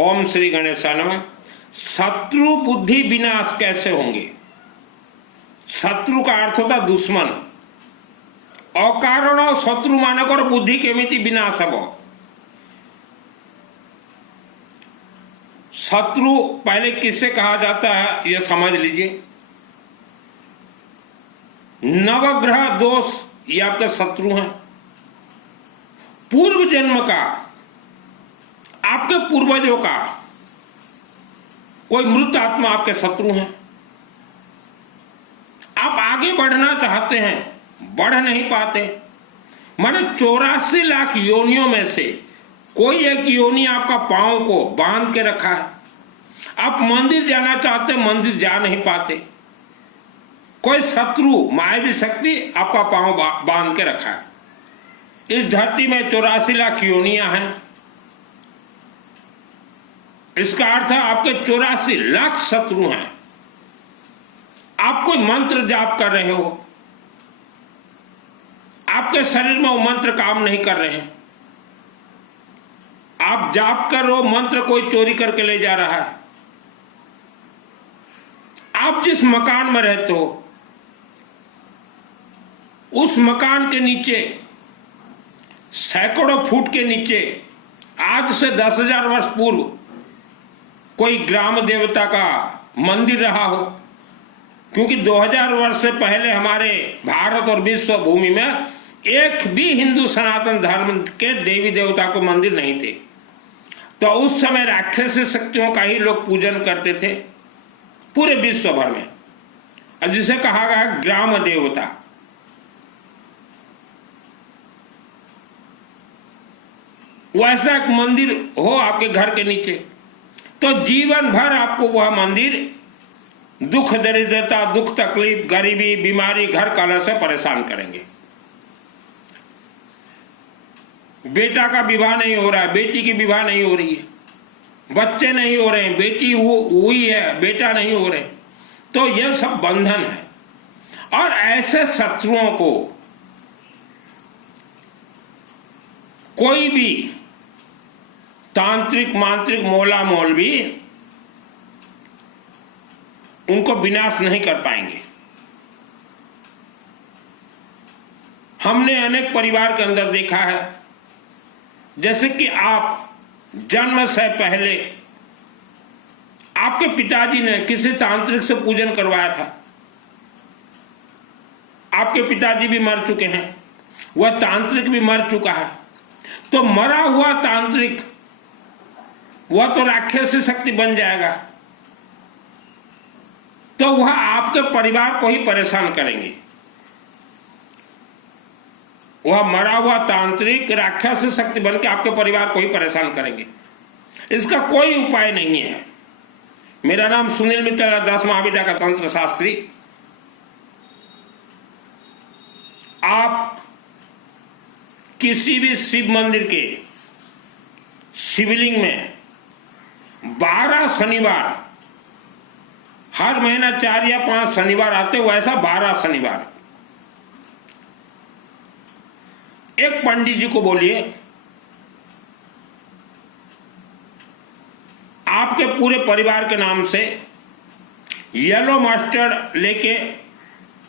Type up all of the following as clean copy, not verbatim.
ओम श्री गणेशाय नमः। शत्रु बुद्धि विनाश कैसे होंगे? शत्रु का अर्थ होता दुश्मन। अकारण शत्रु मानकर बुद्धि केमिति विनाश हब। शत्रु पहले किससे कहा जाता है यह समझ लीजिए। नवग्रह दोष ये आपके शत्रु हैं। पूर्व जन्म का, आपके पूर्वजों का कोई मृत आत्मा आपके शत्रु हैं। आप आगे बढ़ना चाहते हैं, बढ़ नहीं पाते। माने 84 लाख योनियों में से कोई एक योनि आपका पांव को बांध के रखा है। आप मंदिर जाना चाहते, मंदिर जा नहीं पाते। कोई शत्रु मायावी शक्ति आपका पांव बांध के रखा है। इस धरती में 84 लाख योनियां हैं। इसका अर्थ है आपके 84 लाख शत्रु हैं। आप कोई मंत्र जाप कर रहे हो, आपके शरीर में वो मंत्र काम नहीं कर रहे हैं। आप जाप कर रहे हो, मंत्र कोई चोरी करके ले जा रहा है। आप जिस मकान में रहते हो उस मकान के नीचे, सैकड़ों फुट के नीचे, आज से 10,000 वर्ष पूर्व कोई ग्राम देवता का मंदिर रहा हो। क्योंकि 2000 वर्ष से पहले हमारे भारत और विश्व भूमि में एक भी हिंदू सनातन धर्म के देवी देवता को मंदिर नहीं थे। तो उस समय राक्षसी शक्तियों का ही लोग पूजन करते थे पूरे विश्व भर में, और जिसे कहा गया ग्राम देवता। वैसा एक मंदिर हो आपके घर के नीचे, तो जीवन भर आपको वह मंदिर दुख दरिद्रता, दुख तकलीफ, गरीबी, बीमारी, घर कलह से परेशान करेंगे। बेटा का विवाह नहीं हो रहा है, बेटी की विवाह नहीं हो रही है, बच्चे नहीं हो रहे हैं, बेटी हुई है, बेटा नहीं हो रहे, तो यह सब बंधन है। और ऐसे शत्रुओं को कोई भी तांत्रिक, मांत्रिक, मौला मौलवी उनको विनाश नहीं कर पाएंगे। हमने अनेक परिवार के अंदर देखा है, जैसे कि आप जन्म से पहले आपके पिताजी ने किसी तांत्रिक से पूजन करवाया था। आपके पिताजी भी मर चुके हैं, वह तांत्रिक भी मर चुका है। तो मरा हुआ तांत्रिक वह तो राक्षसी शक्ति बन जाएगा, तो वह आपके परिवार को ही परेशान करेंगे। वह मरा हुआ तांत्रिक राक्षसी शक्ति बन के आपके परिवार को ही परेशान करेंगे। इसका कोई उपाय नहीं है। मेरा नाम सुनील मित्तल, 10 महाविद्या का तंत्र शास्त्री। आप किसी भी शिव मंदिर के शिवलिंग में 12 शनिवार, हर महीना 4 या 5 शनिवार आते, वैसा 12 शनिवार एक पंडित जी को बोलिए, आपके पूरे परिवार के नाम से येलो मस्टर्ड लेके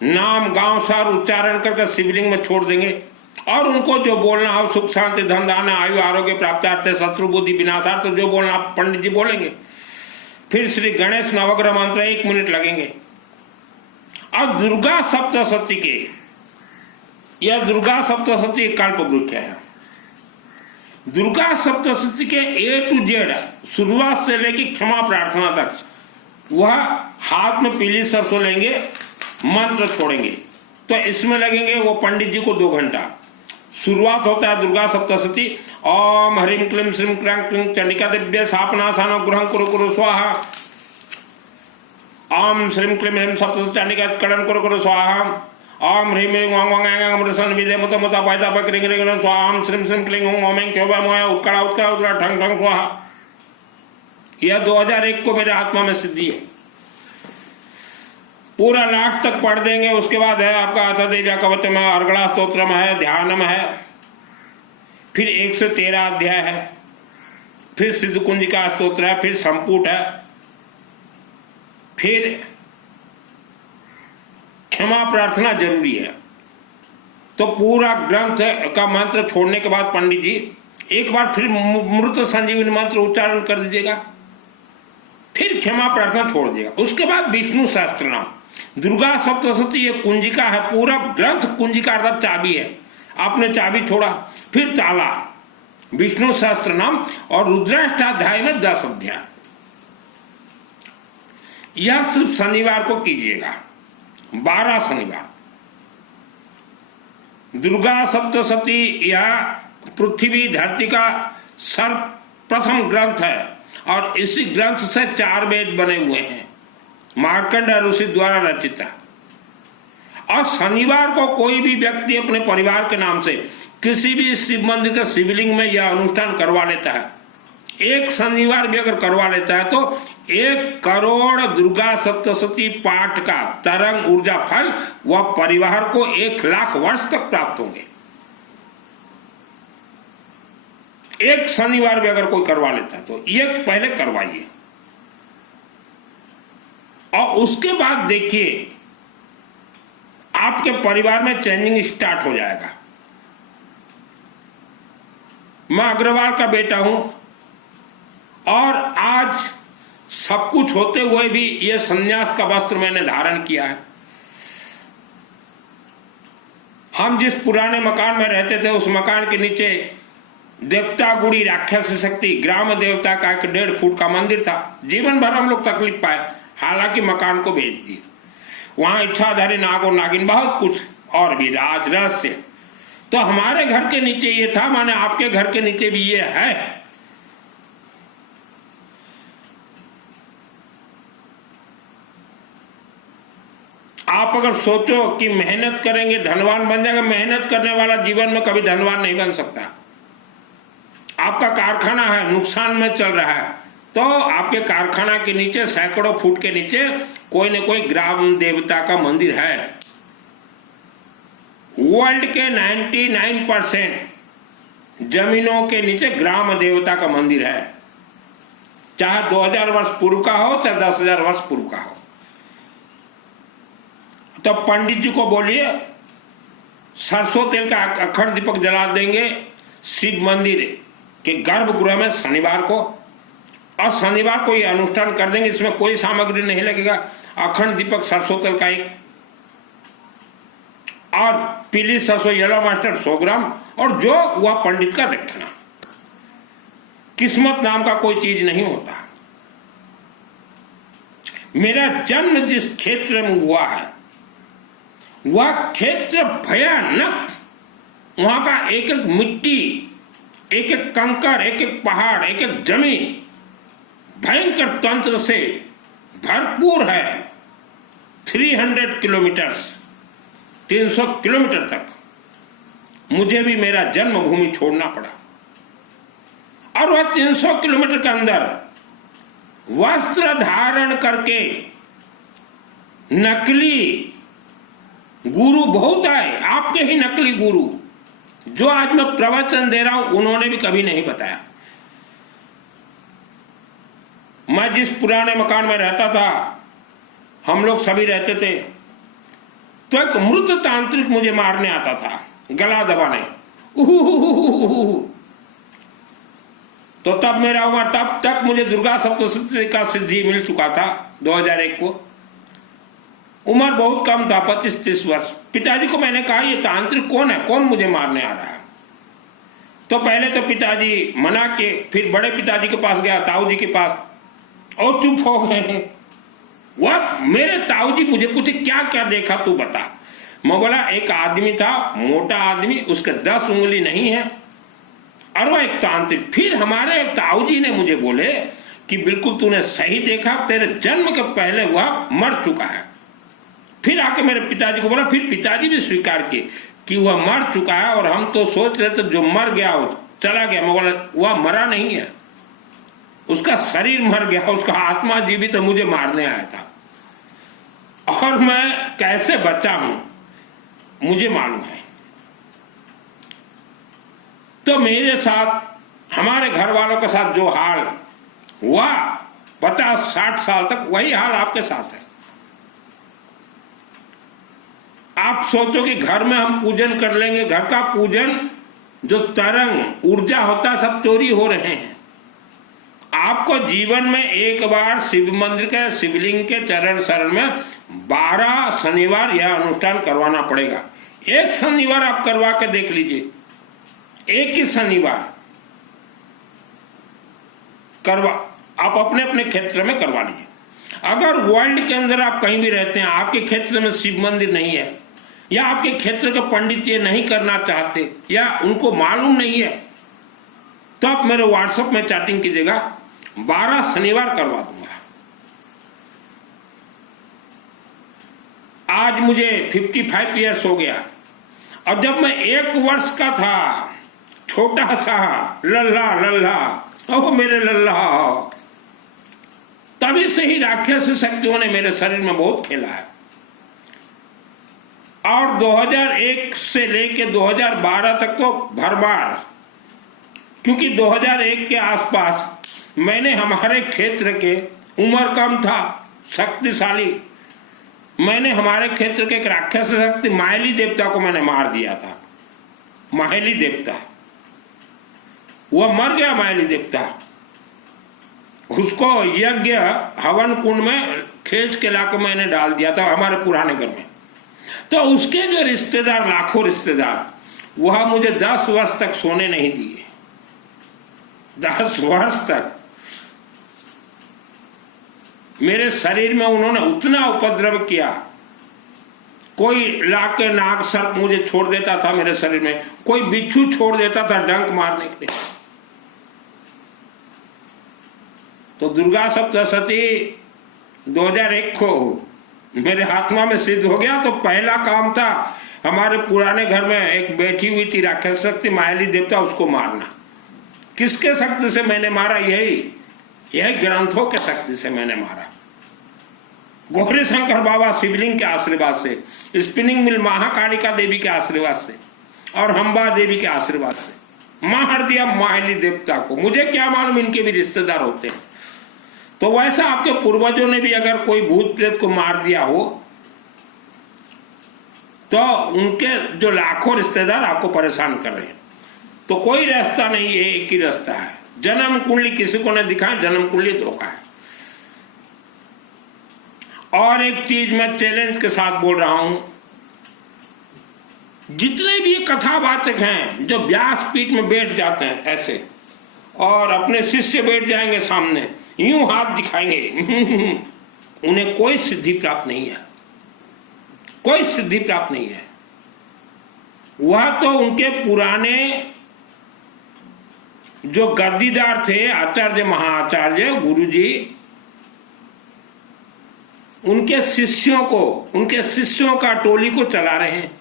नाम, गांव, शहर उच्चारण करके शिवलिंग में छोड़ देंगे, और उनको जो बोलना हो, सुख शांति धन धान्य आयु आरोग्य प्राप्तार्थ शत्रु बुद्धि विनाशार्थ, जो बोलना आप पंडित जी बोलेंगे। फिर श्री गणेश नवग्रह मंत्र 1 मिनट लगेंगे। और दुर्गा सप्तशती के, यह दुर्गा सप्तशती कल्प वृक्ष है। दुर्गा सप्तशती के A to Z, शुरुआत से लेकर क्षमा प्रार्थना तक, वह हाथ में पीली सरसों लेंगे, मंत्र छोड़ेंगे। तो इसमें लगेंगे वो पंडित जी को 2 घंटा। शुरुआत होता है दुर्गा सप्तशती, ओम ह्रीं क्लीं श्रीं क्रां क्लीं चंडिका दिव्य स्थापनासानो गृहं कुरु कुरु स्वाहा। ओम श्रीं क्लीं ह्रीं सप्तशती चंडिका करण कुरु कुरु स्वाहा। ओम ह्रीं ह्रीं ओं ओं ऐं ऐं अमृतसन विदे मुत मुत पैदा पक रिंग रिंग स्वाहा। ओम श्रीं श्रीं क्लीं ओं ओम ऐं क्यों मोया उत्कड़ा उत्कड़ा उत्कड़ा ठंग ठंग स्वाहा। यह 2001 को मेरे आत्मा में सिद्धि है। पूरा लाख तक पढ़ देंगे। उसके बाद है आपका अथ देव्या कवचम है, अर्गला स्तोत्रम है, ध्यानम है, फिर 113 अध्याय है। फिर सिद्धकुंज का स्तोत्र है, फिर संपुट है, फिर क्षमा प्रार्थना जरूरी है। तो पूरा ग्रंथ का मंत्र छोड़ने के बाद पंडित जी एक बार फिर मृत संजीवनी मंत्र उच्चारण कर दीजिएगा, फिर क्षमा प्रार्थना छोड़ दिएगा। उसके बाद विष्णु सहस्त्र नाम, दुर्गा सप्तशती, ये कुंजिका है, पूरा ग्रंथ कुंजिका अर्थात चाबी है। आपने चाबी छोड़ा, फिर ताला, विष्णु सहस्त्र नाम और रुद्राष्टाध्याय में 10 अध्याय। यह सिर्फ शनिवार को कीजिएगा, 12 शनिवार। दुर्गा सप्तशती यह पृथ्वी धरती का सर्वप्रथम ग्रंथ है और इसी ग्रंथ से 4 वेद बने हुए हैं, मार्कंड ऋषि द्वारा रचित है। और शनिवार को कोई भी व्यक्ति अपने परिवार के नाम से किसी भी शिव मंदिर के शिवलिंग में यह अनुष्ठान करवा लेता है, एक शनिवार भी अगर करवा लेता है तो 1 करोड़ दुर्गा सप्तशती पाठ का तरंग ऊर्जा फल वह परिवार को 1 लाख वर्ष तक प्राप्त होंगे। एक शनिवार भी अगर कोई करवा लेता है तो ये पहले करवाइए और उसके बाद देखिए आपके परिवार में चेंजिंग स्टार्ट हो जाएगा। मैं अग्रवाल का बेटा हूं और आज सब कुछ होते हुए भी यह सन्यास का वस्त्र मैंने धारण किया है। हम जिस पुराने मकान में रहते थे उस मकान के नीचे देवता गुड़ी राक्षस शक्ति ग्राम देवता का 1.5 फुट का मंदिर था। जीवन भर हम लोग तकलीफ पाए, हालांकि मकान को बेच दिए। वहां इच्छाधारी नाग और नागिन बहुत कुछ और भी राज रहस्य। तो हमारे घर के नीचे ये था, माने आपके घर के नीचे भी ये है। आप अगर सोचो कि मेहनत करेंगे धनवान बन जाएगा, मेहनत करने वाला जीवन में कभी धनवान नहीं बन सकता। आपका कारखाना है, नुकसान में चल रहा है, तो आपके कारखाना के नीचे सैकड़ों फुट के नीचे कोई न कोई ग्राम देवता का मंदिर है। वर्ल्ड के 99% जमीनों के नीचे ग्राम देवता का मंदिर है, चाहे 2000 वर्ष पूर्व का हो चाहे 10,000 वर्ष पूर्व का हो। तो पंडित जी को बोलिए सरसों तेल का अखंड दीपक जला देंगे शिव मंदिर के गर्भगृह में शनिवार को, और शनिवार को ये अनुष्ठान कर देंगे। इसमें कोई सामग्री नहीं लगेगा, अखंड दीपक सरसों तेल का 1 और पीली सरसों येलो मस्टर्ड 100 ग्राम और जो हुआ पंडित का दक्षिणा। किस्मत नाम का कोई चीज नहीं होता। मेरा जन्म जिस क्षेत्र में हुआ है वह क्षेत्र भयानक, वहां का एक एक मिट्टी, एक एक कंकर, एक एक पहाड़, एक एक जमीन भयंकर तंत्र से भरपूर है। 300 किलोमीटर 300 किलोमीटर तक मुझे भी मेरा जन्मभूमि छोड़ना पड़ा, और वह 300 किलोमीटर के अंदर वस्त्र धारण करके नकली गुरु बहुत आए, आपके ही नकली गुरु जो आज मैं प्रवचन दे रहा हूं उन्होंने भी कभी नहीं बताया। मैं जिस पुराने मकान में रहता था, हम लोग सभी रहते थे, तो एक मृत तांत्रिक मुझे मारने आता था गला दबाने, तो तब मेरा उम्र, तब तक मुझे दुर्गा सप्तशती का सिद्धि मिल चुका था 2001 को। उम्र बहुत कम था, 25-30 वर्ष। पिताजी को मैंने कहा ये तांत्रिक कौन है, कौन मुझे मारने आ रहा है। तो पहले तो पिताजी मना के, फिर बड़े पिताजी के पास गया, ताऊ जी के पास, और चुप हो गए। वह मेरे ताऊ जी मुझे पूछे क्या क्या देखा तू बता। मैं बोला एक आदमी था, मोटा आदमी, उसके 10 उंगली नहीं है और वह एक तांत्रिक। फिर हमारे ताऊ जी ने मुझे बोले कि बिल्कुल तूने सही देखा, तेरे जन्म के पहले वह मर चुका है। फिर आके मेरे पिताजी को बोला, फिर पिताजी भी स्वीकार किए कि वह मर चुका है, और हम तो सोच रहे थे जो मर गया हो चला गया। मैं बोला वह मरा नहीं है, उसका शरीर मर गया, उसका आत्मा जीवित तो मुझे मारने आया था, और मैं कैसे बचा हूं मुझे मालूम है। तो मेरे साथ हमारे घर वालों के साथ जो हाल हुआ 50-60 साल तक, वही हाल आपके साथ है। आप सोचो कि घर में हम पूजन कर लेंगे, घर का पूजन जो तरंग ऊर्जा होता है सब चोरी हो रहे हैं। आपको जीवन में एक बार शिव मंदिर के शिवलिंग के चरण शरण में 12 शनिवार यह अनुष्ठान करवाना पड़ेगा। एक शनिवार आप करवा के देख लीजिए, एक ही शनिवार करवा आप अपने अपने क्षेत्र में करवा लीजिए। अगर वर्ल्ड के अंदर आप कहीं भी रहते हैं, आपके क्षेत्र में शिव मंदिर नहीं है, या आपके क्षेत्र के पंडित ये नहीं करना चाहते, या उनको मालूम नहीं है, तो आप मेरे व्हाट्सएप में चैटिंग कीजिएगा, 12 शनिवार करवा दूंगा। आज मुझे 55 ईयर्स हो गया, और जब मैं 1 वर्ष का था, छोटा सा लल्ला लल्ला, ओ मेरे लल्ला, तभी से ही राक्षस शक्तियों ने मेरे शरीर में बहुत खेला है। और 2001 से लेके 2012 तक तो भरमार, क्योंकि 2001 के आसपास मैंने हमारे क्षेत्र के, उम्र कम था, शक्तिशाली, मैंने हमारे क्षेत्र के एक राक्षस शक्ति माहेली देवता को मैंने मार दिया था। माहेली देवता, वह मर गया माहेली देवता, उसको यज्ञ हवन कुंड में खींच के लाकर मैंने डाल दिया था हमारे पुराने घर में। तो उसके जो रिश्तेदार, लाखों रिश्तेदार, वह मुझे 10 वर्ष तक सोने नहीं दिए। 10 वर्ष तक मेरे शरीर में उन्होंने उतना उपद्रव किया। कोई लाके नाग सर्प मुझे छोड़ देता था मेरे शरीर में, कोई बिच्छू छोड़ देता था डंक मारने के लिए। तो दुर्गा सप्तशती 2001 को मेरे आत्मा में सिद्ध हो गया। तो पहला काम था, हमारे पुराने घर में एक बैठी हुई थी राक्षस शक्ति माहेली देवता, उसको मारना। किसके शक्ति से मैंने मारा? यही ग्रंथों के शक्ति से मैंने मारा। गौरी शंकर बाबा शिवलिंग के आशीर्वाद से, स्पिनिंग मिल महाकालिका देवी के आशीर्वाद से, और हम्बा देवी के आशीर्वाद से मार दिया माहेली देवता को। मुझे क्या मालूम इनके भी रिश्तेदार होते हैं। तो वैसा आपके पूर्वजों ने भी अगर कोई भूत प्रेत को मार दिया हो, तो उनके जो लाखों रिश्तेदार आपको परेशान कर रहे हैं। तो कोई रास्ता नहीं है, एक ही रास्ता है। जन्म कुंडली किसी को न दिखाएं, जन्म कुंडली धोखा है। और एक चीज मैं चैलेंज के साथ बोल रहा हूं, जितने भी कथावाचक हैं जो व्यासपीठ में बैठ जाते हैं ऐसे, और अपने शिष्य बैठ जाएंगे सामने, यूं हाथ दिखाएंगे, उन्हें कोई सिद्धि प्राप्त नहीं है, कोई सिद्धि प्राप्त नहीं है। वह तो उनके पुराने जो गद्दीदार थे, आचार्य महाआचार्य गुरुजी, उनके शिष्यों का टोली को चला रहे हैं,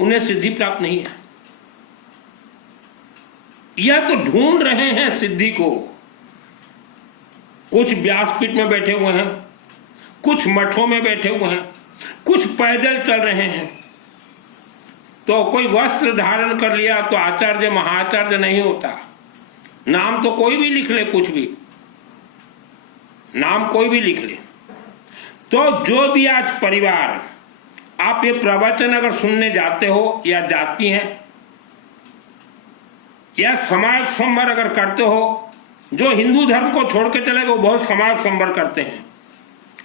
उन्हें सिद्धि प्राप्त नहीं है। यह तो ढूंढ रहे हैं सिद्धि को। कुछ व्यासपीठ में बैठे हुए हैं, कुछ मठों में बैठे हुए हैं, कुछ पैदल चल रहे हैं। तो कोई वस्त्र धारण कर लिया तो आचार्य महाआचार्य नहीं होता। नाम तो कोई भी लिख ले, कुछ भी नाम कोई भी लिख ले। तो जो भी आज परिवार, आप ये प्रवचन अगर सुनने जाते हो या जाती हैं, या समाज संवर अगर करते हो, जो हिंदू धर्म को छोड़ के चले गए वो बहुत समाज संवर करते हैं।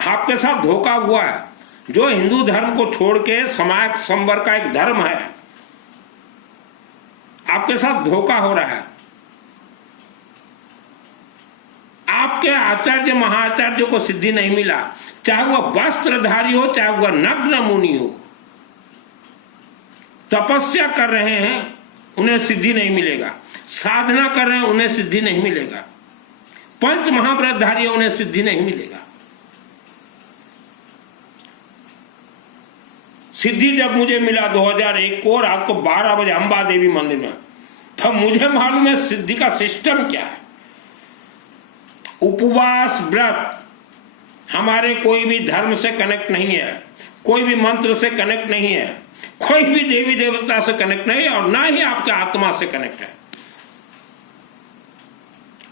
आपके साथ धोखा हुआ है। जो हिंदू धर्म को छोड़ के समाज संवर का एक धर्म है, आपके साथ धोखा हो रहा है। आपके आचार्य महाआचार्य को सिद्धि नहीं मिला, चाहे वह वस्त्रधारी हो, चाहे वह नग्न मुनि हो। तपस्या कर रहे हैं, उन्हें सिद्धि नहीं मिलेगा। साधना कर रहे हैं, उन्हें सिद्धि नहीं मिलेगा। पंच महाव्रतधारी, उन्हें सिद्धि नहीं मिलेगा। सिद्धि जब मुझे मिला 2001 को रात को 12 बजे अंबा देवी मंदिर में, तब मुझे मालूम है सिद्धि का सिस्टम क्या है। उपवास व्रत हमारे कोई भी धर्म से कनेक्ट नहीं है, कोई भी मंत्र से कनेक्ट नहीं है, कोई भी देवी देवता से कनेक्ट नहीं है, और ना ही आपके आत्मा से कनेक्ट है।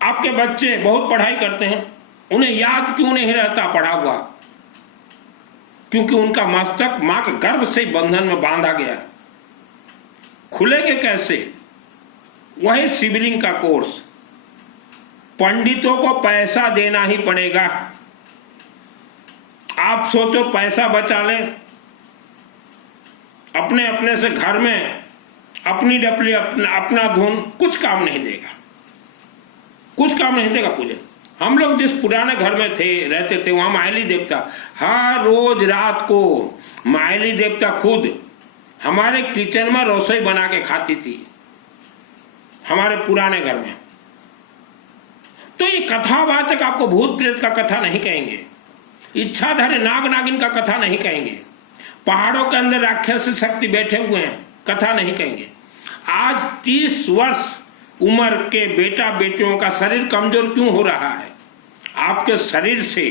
आपके बच्चे बहुत पढ़ाई करते हैं, उन्हें याद क्यों नहीं रहता पढ़ा हुआ? क्योंकि उनका मस्तक मां के गर्भ से बंधन में बांधा गया। खुलेंगे कैसे? वही सिविलिंग का कोर्स। पंडितों को पैसा देना ही पड़ेगा। आप सोचो, पैसा बचा लें, अपने अपने से घर में अपनी डपली अपना धुन, कुछ काम नहीं देगा, कुछ काम नहीं देगा पूजन। हम लोग जिस पुराने घर में रहते थे, वहां माइली देवता हर रोज रात को, माइली देवता खुद हमारे किचन में रसोई बना के खाती थी, हमारे पुराने घर में। तो ये कथावाचक आपको भूत प्रेत का कथा नहीं कहेंगे, इच्छाधारी नाग नागिन का कथा नहीं कहेंगे, पहाड़ों के अंदर राक्षस शक्ति बैठे हुए हैं कथा नहीं कहेंगे। आज 30 वर्ष उम्र के बेटा बेटियों का शरीर कमजोर क्यों हो रहा है? आपके शरीर से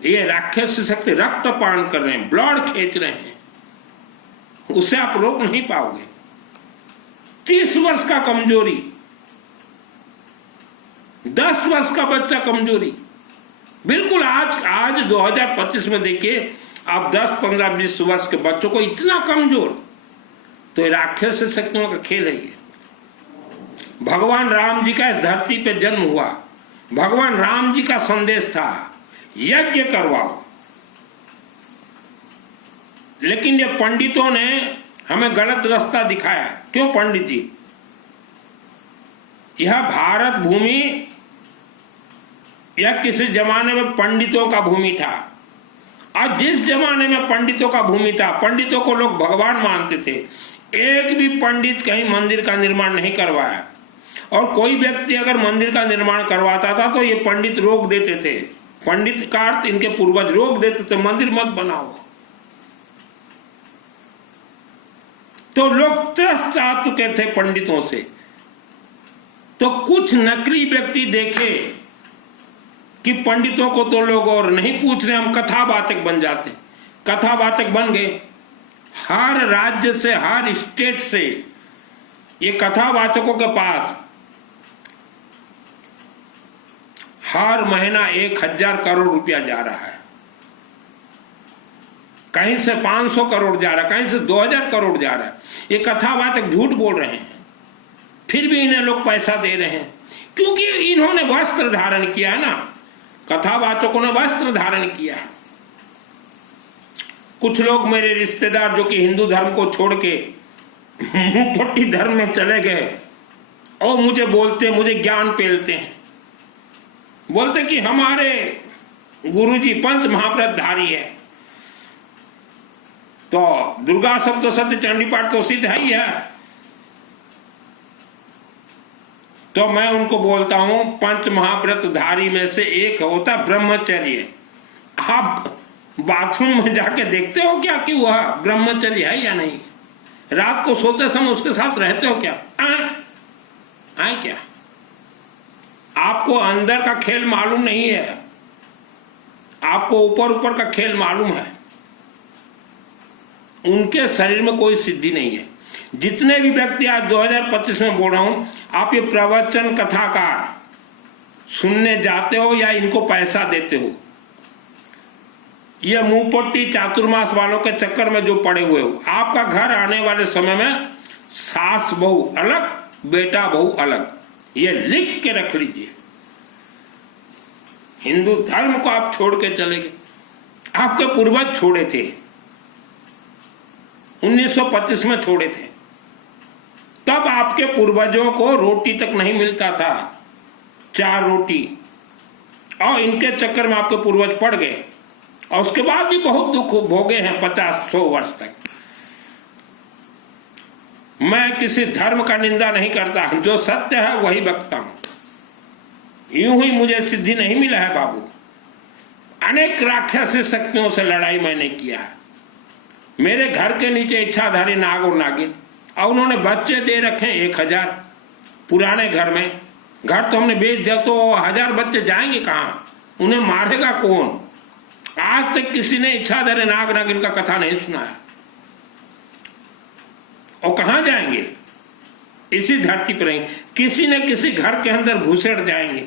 ये राक्षस शक्ति रक्तपान कर रहे हैं, ब्लड खींच रहे हैं, उसे आप रोक नहीं पाओगे। 30 वर्ष का कमजोरी, 10 वर्ष का बच्चा कमजोरी, बिल्कुल आज 2025 में देखिए आप 10, 15, 20 वर्ष के बच्चों को इतना कमजोर, तो राक्षस शक्तियों का खेल है ये। भगवान राम जी का इस धरती पे जन्म हुआ, भगवान राम जी का संदेश था यज्ञ करवाओ, लेकिन ये पंडितों ने हमें गलत रास्ता दिखाया। क्यों पंडित जी? यह भारत भूमि यह किसी जमाने में पंडितों का भूमि था, और जिस जमाने में पंडितों का भूमि था, पंडितों को लोग भगवान मानते थे। एक भी पंडित कहीं मंदिर का निर्माण नहीं करवाया, और कोई व्यक्ति अगर मंदिर का निर्माण करवाता था तो ये पंडित रोक देते थे। पंडित का अर्थ इनके पूर्वज रोक देते थे, मंदिर मत बनाओ। तो लोग त्रस्त आ चुके थे पंडितों से। तो कुछ नकली व्यक्ति देखे कि पंडितों को तो लोग और नहीं पूछ रहे, हम कथावाचक बन जाते। कथावाचक बन गए। हर राज्य से, हर स्टेट से ये कथावाचकों के पास हर महीना 1000 करोड़ रुपया जा रहा है। कहीं से 500 करोड़ जा रहा है, कहीं से 2000 करोड़ जा रहा है। ये कथावाचक झूठ बोल रहे हैं, फिर भी इन्हें लोग पैसा दे रहे हैं, क्योंकि इन्होंने वस्त्र धारण किया है ना। कथावाचकों ने वस्त्र धारण किया है। कुछ लोग मेरे रिश्तेदार जो कि हिंदू धर्म को छोड़ के मुंहपट्टी धर्म में चले गए, और मुझे बोलते, मुझे ज्ञान पेलते हैं, बोलते कि हमारे गुरुजी पंच महाव्रतधारी है, तो दुर्गा सप्तशती चंडी पाठ तो सिद्ध है ही है। तो मैं उनको बोलता हूं, पंच महाव्रतधारी में से एक होता ब्रह्मचर्य। आप बाथरूम में जाके देखते हो क्या कि वह ब्रह्मचर्य है या नहीं? रात को सोते समय उसके साथ रहते हो क्या? आए क्या? आपको अंदर का खेल मालूम नहीं है, आपको ऊपर ऊपर का खेल मालूम है। उनके शरीर में कोई सिद्धि नहीं है। जितने भी व्यक्ति आज 2025 में बोल रहा हूं, आप ये प्रवचन कथाकार सुनने जाते हो या इनको पैसा देते हो, ये मुंहपट्टी चातुर्मास वालों के चक्कर में जो पड़े हुए हो, आपका घर आने वाले समय में सास बहू अलग, बेटा बहू अलग, ये लिख के रख लीजिए। हिंदू धर्म को आप छोड़ के चले गए, आपके पूर्वज छोड़े थे, 1925 में छोड़े थे। तब आपके पूर्वजों को रोटी तक नहीं मिलता था, 4 रोटी, और इनके चक्कर में आपके पूर्वज पड़ गए, और उसके बाद भी बहुत दुख भोगे हैं 50-100 वर्ष तक। मैं किसी धर्म का निंदा नहीं करता, जो सत्य है वही बकता हूं। यूं ही मुझे सिद्धि नहीं मिला है बाबू, अनेक राक्षसी शक्तियों से लड़ाई मैंने किया है। मेरे घर के नीचे इच्छाधारी नाग और नागिन, और उन्होंने बच्चे दे रखे 1000 पुराने घर में। घर तो हमने बेच दिया, तो 1000 बच्चे जाएंगे कहाँ? उन्हें मारेगा कौन? आज तक किसी ने इच्छाधारी नाग नागिन का कथा नहीं सुना है। और कहाँ जाएंगे? इसी धरती पर रहेंगे, किसी न किसी घर के अंदर घुसेड़ जाएंगे,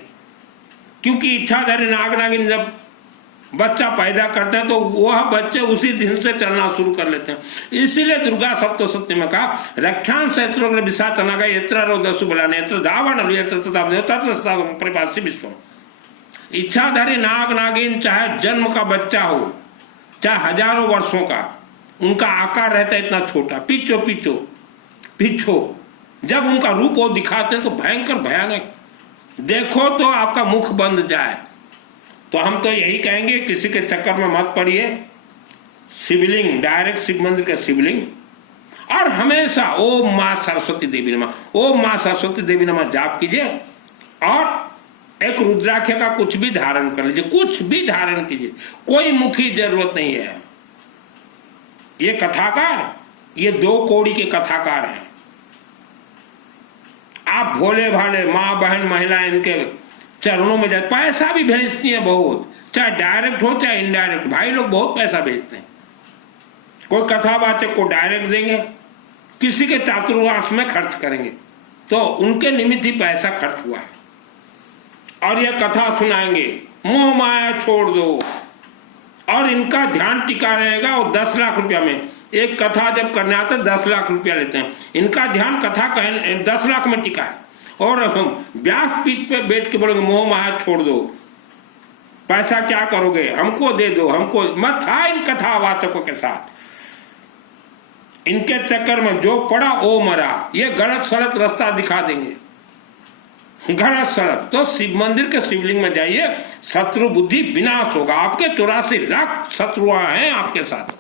क्योंकि इच्छाधारी नाग नागिन जब बच्चा पैदा करते हैं तो वह बच्चे उसी दिन से चलना शुरू कर लेते हैं। इसीलिए दुर्गा सप्तशती में कहा रक्षांश क्षेत्रों विषाच नागा यत्र रोदसु बला नेत्र धावन परिपासी विश्व। इच्छाधारी नाग नागिन चाहे जन्म का बच्चा हो, चाहे हजारों वर्षों का, उनका आकार रहता है इतना छोटा, पिछो जब उनका रूप वो दिखाते हैं तो भयंकर भयानक, देखो तो आपका मुख बंद जाए। तो हम तो यही कहेंगे किसी के चक्कर में मत पड़िए, शिवलिंग डायरेक्ट शिव मंदिर का शिवलिंग, और हमेशा ओम मां सरस्वती देवी नमः, ओम मां सरस्वती देवी नमः जाप कीजिए, और एक रुद्राक्ष का कुछ भी धारण कर लीजिए, कुछ भी धारण कीजिए, कोई मुखी जरूरत नहीं है। ये कथाकार, ये 2 कौड़ी के कथाकार हैं। आप भोले भाले माँ बहन महिलाएं इनके चरणों में जाते, पैसा भी भेजती हैं बहुत, चाहे डायरेक्ट हो चाहे इनडायरेक्ट, भाई लोग बहुत पैसा भेजते हैं। कोई कथावाचक को डायरेक्ट देंगे, किसी के चातुर्मास में खर्च करेंगे, तो उनके निमित्त ही पैसा खर्च हुआ है। और यह कथा सुनाएंगे, मोह माया छोड़ दो, और इनका ध्यान टिका रहेगा। और 10 लाख रुपया में एक कथा जब करने आता 10 लाख रुपया लेते हैं, इनका ध्यान कथा 10 लाख में टिका है। और हम व्यासपीठ पे बैठ के बोलेंगे मोह माया छोड़ दो, पैसा क्या करोगे, हमको दे दो, हमको मत था। इन कथावाचकों के साथ इनके चक्कर में जो पड़ा वो मरा, ये गलत सलत रास्ता दिखा देंगे, गलत सलत। तो शिव मंदिर के शिवलिंग में जाइए, शत्रु बुद्धि विनाश होगा। आपके 84 लाख शत्रुआं हैं आपके साथ।